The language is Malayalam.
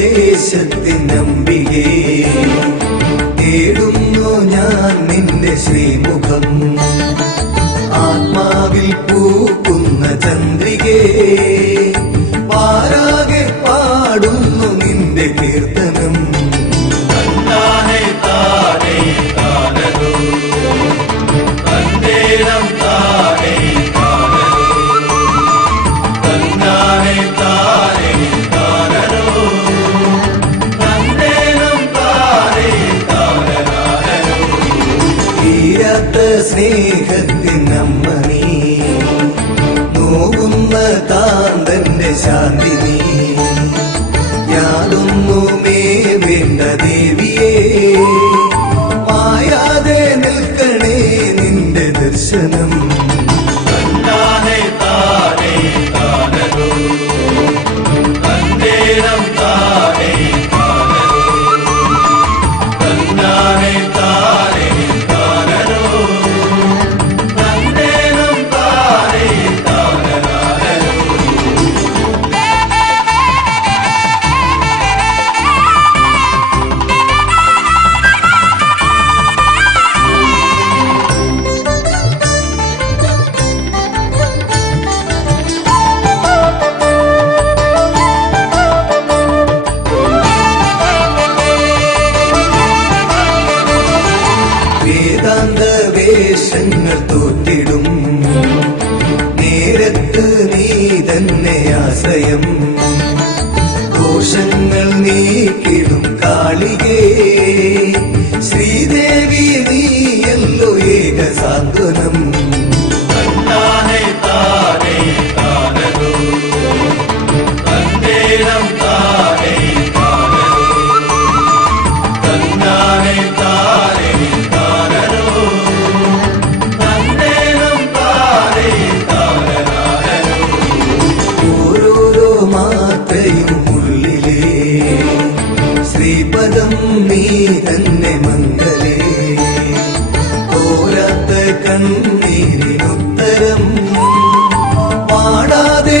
ദേശത്തിനമ്പികേ തേടുന്നു ഞാൻ നിന്റെ ശ്രീമുഖം ആത്മാവിൽ പൂക്കുന്ന ചന്ദ്രികേ പാരാകെ പാടുന്നു നിന്റെ കീർത്തനം സ്നേഹത്തിനമ്മ നീ നോവുന്ന കാന്തന്റെ ശാന്തി നീ യാതൊന്നുമേ വേണ്ട ദേവിയേ മായാതെ നിൽക്കണേ നിന്റെ ദർശനം വേഷങ്ങൾ തോറ്റിടും നേരത്ത് നീ തന്നെ ആശ്രയം ദോഷങ്ങൾ നീക്കിടും കാളികേ ശ്രീദേവി നീയല്ലോ ഏക സാന്ത്വനം ശ്രീപദം നീ തന്നെ മംഗലേ തോരാത്ത കണ്ണീരിനുത്തരം പാടാതെ